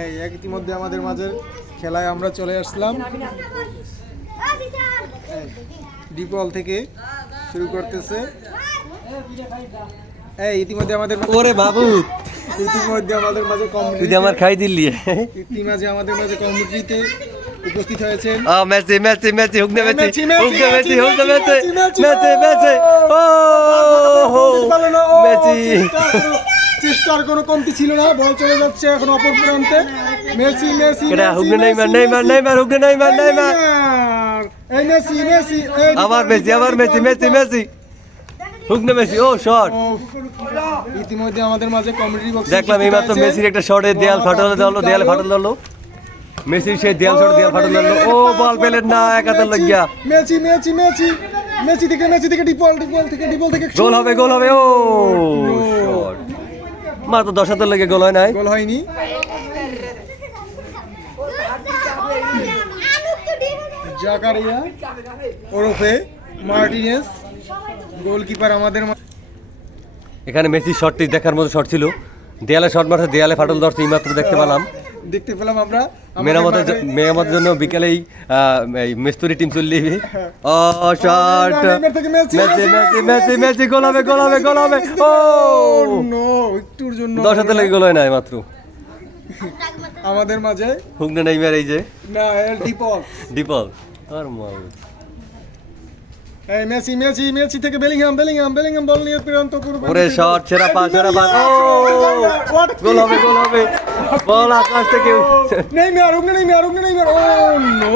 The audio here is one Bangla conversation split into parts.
এই ইতিমধ্যে আমাদের মাঝে খেলায় আমরা চলে আসলাম। ডিপল থেকে শুরু করতেছে। এই ইতিমধ্যে আমাদের ওরে বাবু ইতিমধ্যে আমাদের মাঝে তুই আমার খাই দিলি ইতিমধ্যে আমাদের মাঝে কমিটিতে উপস্থিত হয়েছেন। মেসি মেসি মেসি হুকনে মেসি মেসি, হুকনে মেসি হুকনে মেসি মেসি, মেসি মেসি ও মেসি চেষ্টার কোনো কমতি ছিল না। বল চলে যাচ্ছে এখন অপর প্রান্তে। মেসি মেসি কেডা হুকনে নেইমার নেইমার নেইমার হুকনে নেইমার নেইমার এই মেসি মেসি আবার মেসি মেসি মেসি হুকনে মেসি ও শট। ইতিমধ্যে আমাদের মাঝে কমেডি বক্স দেখলাম এইমাত্র মেসির একটা শটে দেয়াল ফাটালো দেয়ালে ফাটাল দিল। মেসির সেই দেয়াল শট দেয়াল ফাটাল দিল। ও বল পেলেন না এক হাতে লাগিয়া। মেসি মেসি মেসি মেসি থেকে ডিপল থেকে গোল হবে ও শট মাত্র 10 হাতের লেগে গোল হয় নাই, গোল হয়নি। জাকারিয়া ওরফে মার্টিনেজ গোলকিপার আমাদের। এখানে মেসির শটটি দেখার মতো শট ছিল। দেয়ালে শট মারছে দেয়ালে ফাটল ধরছে এইমাত্র দেখতে পেলাম আমরা। মেরামতের জন্য বিকেলেই এই মিস্ত্রি টিম চলে যাবে। ও শট মেসি গোল হবে ও নো একটুর জন্য 10 হাতে লেগে গোল হয় নাই মাত্র। আমাদের মাঝে হুকনে নেইমার এই যে না ডিপল আর মাল এই মেসি থেকে বেলিংহাম বল নিয়ে প্রান্ত করবে। ওরে শট ছেড়া পাস ও গোল হবে বল আকাশ থেকে নেইমার ও নো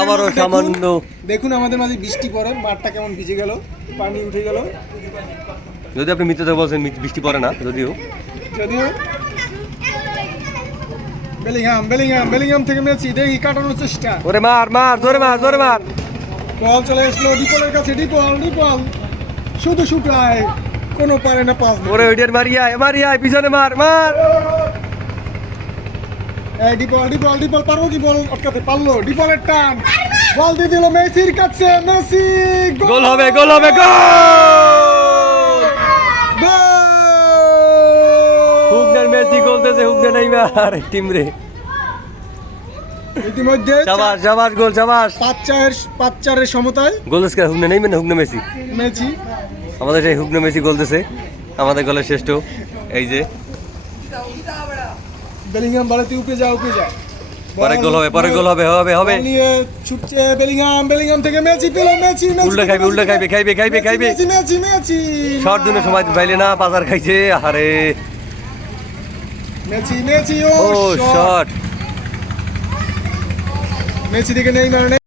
আবারও সামান্য। দেখুন আমাদের মাঝে বৃষ্টি পড়ে, মাঠটা কেমন ভিজে গেল, পানি উঠে গেল। যদি আপনি মিথ্যা বলছেন বৃষ্টি পড়ে না, যদিও বেলিংহাম থেকে মেসি দেখি কাটানোর চেষ্টা। ওরে মার জোরে মার বল চলে আসলো ডিপলের কাছে। ডিপল শুধু শুটায় কোনো পারে না পাস। ওরে ওইটার মারিয়া পিছনে মার এই ডিপল পারবো কি বল আটকাতে? পারলো। ডিপলের টান বল দিয়ে দিল মেসির কাছে। মেসি গোল হবে হুকনের মেসি গোলতেছে হুকনে নেইমার টিম রে। ইতিমধ্যে শাবাশ গোল শাবাশ 5-4 সমতায় গোল দিছে হুকনে নেইমার হুকনে মেসি আমাদের সেই হুকনে মেসি গোলতেছে আমাদের গোলের শ্রেষ্ঠ। এই যে বেলিংহাম বাড়িতে উপে যা পরে গোল হবে নিয়ে ছুটছে বেলিংহাম থেকে মেসি পেল। মেসি উল্টে খাইবে মেসি শর্ট দিনের সময় পাইলে না, পাজার খাইছে। আরে মেসি ও শট মেসি থেকে নেইমার